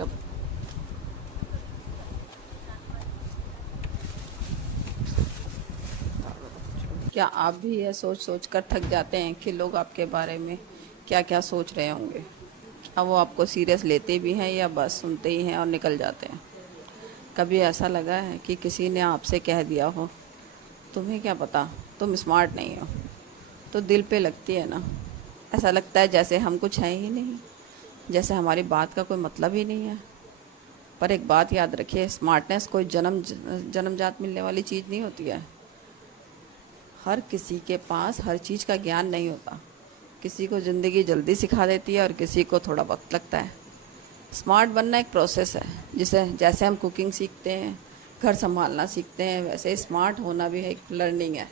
कब क्या आप भी यह सोच सोच कर थक जाते हैं कि लोग आपके बारे में क्या क्या सोच रहे होंगे? क्या वो आपको सीरियस लेते भी हैं या बस सुनते ही हैं और निकल जाते हैं? कभी ऐसा लगा है कि किसी ने आपसे कह दिया हो, तुम्हें क्या पता, तुम स्मार्ट नहीं हो? तो दिल पे लगती है ना। ऐसा लगता है जैसे हम कुछ हैं ही नहीं, जैसे हमारी बात का कोई मतलब ही नहीं है। पर एक बात याद रखिए, स्मार्टनेस कोई जन्मजात मिलने वाली चीज़ नहीं होती है। हर किसी के पास हर चीज़ का ज्ञान नहीं होता। किसी को ज़िंदगी जल्दी सिखा देती है और किसी को थोड़ा वक्त लगता है। स्मार्ट बनना एक प्रोसेस है, जिसे जैसे हम कुकिंग सीखते हैं, घर संभालना सीखते हैं, वैसे स्मार्ट होना भी एक लर्निंग है।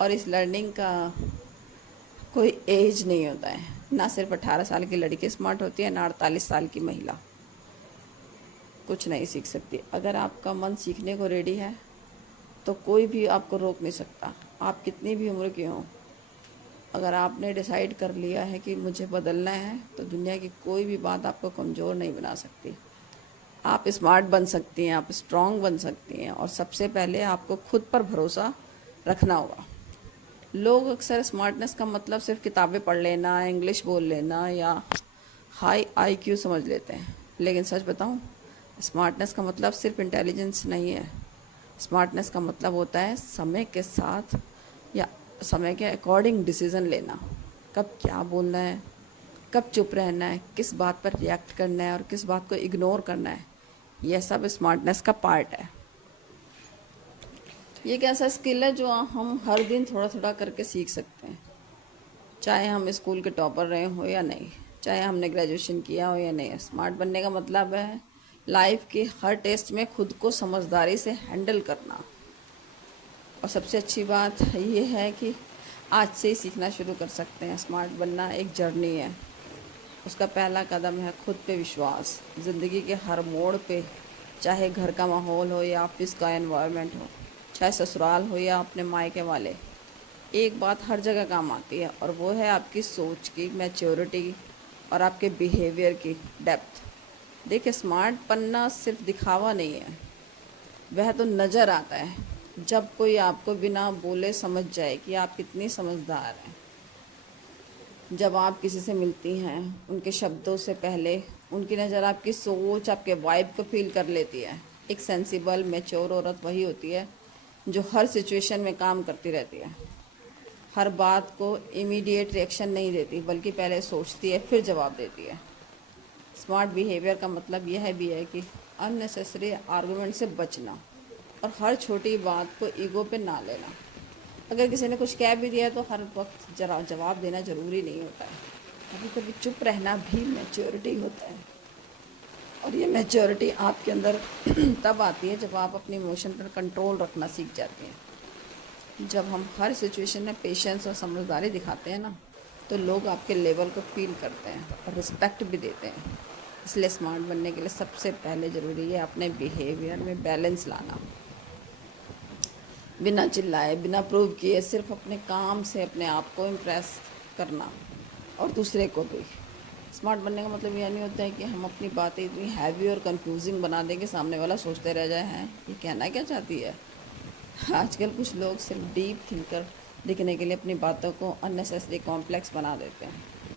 और इस लर्निंग का कोई एज नहीं होता है। ना सिर्फ 18 साल की लड़की स्मार्ट होती है, ना 48 साल की महिला कुछ नहीं सीख सकती। अगर आपका मन सीखने को रेडी है तो कोई भी आपको रोक नहीं सकता, आप कितनी भी उम्र के हों। अगर आपने डिसाइड कर लिया है कि मुझे बदलना है, तो दुनिया की कोई भी बात आपको कमज़ोर नहीं बना सकती। आप स्मार्ट बन सकती हैं, आप स्ट्रांग बन सकती हैं, और सबसे पहले आपको खुद पर भरोसा रखना होगा। लोग अक्सर स्मार्टनेस का मतलब सिर्फ किताबें पढ़ लेना, इंग्लिश बोल लेना या हाई आईक्यू समझ लेते हैं। लेकिन सच बताऊं, स्मार्टनेस का मतलब सिर्फ इंटेलिजेंस नहीं है। स्मार्टनेस का मतलब होता है समय के साथ या समय के अकॉर्डिंग डिसीज़न लेना। कब क्या बोलना है, कब चुप रहना है, किस बात पर रिएक्ट करना है और किस बात को इग्नोर करना है, यह सब स्मार्टनेस का पार्ट है। ये एक ऐसा स्किल है जो हम हर दिन थोड़ा थोड़ा करके सीख सकते हैं, चाहे हम स्कूल के टॉपर रहे हो या नहीं, चाहे हमने ग्रेजुएशन किया हो या नहीं। स्मार्ट बनने का मतलब है लाइफ के हर टेस्ट में खुद को समझदारी से हैंडल करना। और सबसे अच्छी बात ये है कि आज से ही सीखना शुरू कर सकते हैं। स्मार्ट बनना एक जर्नी है। उसका पहला कदम है खुद पे विश्वास। ज़िंदगी के हर मोड़ पे, चाहे घर का माहौल हो या ऑफिस का एनवायरनमेंट हो, चाहे ससुराल हो या अपने मायके वाले, एक बात हर जगह काम आती है, और वो है आपकी सोच की मैच्योरिटी और आपके बिहेवियर की डेप्थ। देखिए, स्मार्ट बनना सिर्फ दिखावा नहीं है, वह तो नज़र आता है जब कोई आपको बिना बोले समझ जाए कि आप कितनी समझदार हैं। जब आप किसी से मिलती हैं, उनके शब्दों से पहले उनकी नज़र आपकी सोच, आपके वाइब को फील कर लेती है। एक सेंसिबल मैच्योर औरत वही होती है जो हर सिचुएशन में काम करती रहती है, हर बात को इमीडिएट रिएक्शन नहीं देती, बल्कि पहले सोचती है फिर जवाब देती है। स्मार्ट बिहेवियर का मतलब यह भी है कि अननेसेसरी आर्गुमेंट से बचना और हर छोटी बात को ईगो पे ना लेना। अगर किसी ने कुछ कह भी दिया तो हर वक्त जरा जवाब देना ज़रूरी नहीं होता है। कभी कभी चुप रहना भी मैच्योरिटी होता है। और ये मैच्योरिटी आपके अंदर तब आती है जब आप अपने इमोशन पर कंट्रोल रखना सीख जाती हैं। जब हम हर सिचुएशन में पेशेंस और समझदारी दिखाते हैं ना, तो लोग आपके लेवल को फील करते हैं और रिस्पेक्ट भी देते हैं। इसलिए स्मार्ट बनने के लिए सबसे पहले ज़रूरी है अपने बिहेवियर में बैलेंस लाना। बिना चिल्लाए, बिना प्रूव किए, सिर्फ अपने काम से अपने आप को इम्प्रेस करना और दूसरे को भी। स्मार्ट बनने का मतलब यह नहीं होता है कि हम अपनी बातें इतनी हैवी और कंफ्यूजिंग बना दें कि सामने वाला सोचते रह जाए, हैं ये कहना क्या चाहती है। आजकल कुछ लोग सिर्फ डीप थिंकर दिखने के लिए अपनी बातों को अननेसेसरी कॉम्प्लेक्स बना देते हैं।